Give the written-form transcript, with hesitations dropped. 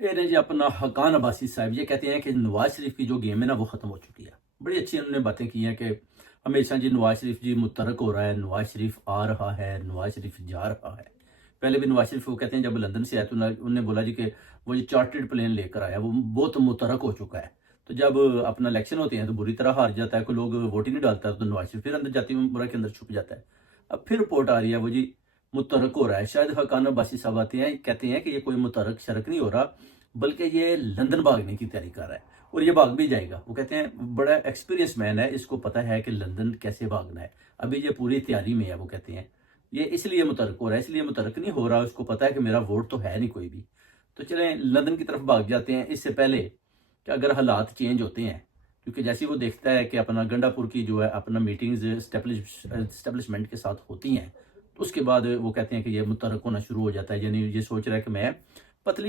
یہ نے جی اپنا حقان عباسی صاحب یہ کہتے ہیں کہ نواز شریف کی جو گیم ہے نا وہ ختم ہو چکی ہے. بڑی اچھی انہوں نے باتیں کی ہیں کہ ہمیشہ جی نواز شریف جی متحرک ہو رہا ہے، نواز شریف آ رہا ہے، نواز شریف جا رہا ہے. پہلے بھی نواز شریف وہ کہتے ہیں جب لندن سے آیا تو انہوں نے بولا جی کہ وہ جو چارٹرڈ پلین لے کر آیا وہ بہت متحرک ہو چکا ہے. تو جب اپنا الیکشن ہوتے ہیں تو بری طرح ہار جاتا ہے، کوئی لوگ ووٹ ہی نہیں ڈالتا تو نواز شریف پھر اندر جاتی عمرہ کے اندر چھپ جاتا ہے. اب پھر رپورٹ آ رہی ہے وہ جی متحرک ہو رہا ہے. شاید حقان عباسی صاحب آتے ہیں کہتے ہیں کہ یہ کوئی متحرک شرک نہیں ہو رہا بلکہ یہ لندن بھاگنے کی تیاری کر رہا ہے اور یہ بھاگ بھی جائے گا. وہ کہتے ہیں بڑا ایکسپیرینس مین ہے، اس کو پتہ ہے کہ لندن کیسے بھاگنا ہے، ابھی یہ پوری تیاری میں ہے. وہ کہتے ہیں یہ اس لیے متحرک ہو رہا ہے، اس لیے متحرک نہیں ہو رہا، اس کو پتہ ہے کہ میرا ووٹ تو ہے نہیں کوئی بھی. تو چلیں لندن کی طرف بھاگ جاتے ہیں اس سے پہلے کہ اگر حالات چینج ہوتے ہیں، کیونکہ جیسے وہ دیکھتا ہے کہ اپنا گنڈا پور کی جو ہے اپنا میٹنگز اسٹیبلشمنٹ کے ساتھ ہوتی ہیں تو اس کے بعد وہ کہتے ہیں کہ یہ متحرک ہونا شروع ہو جاتا ہے. یعنی یہ سوچ رہا ہے کہ میں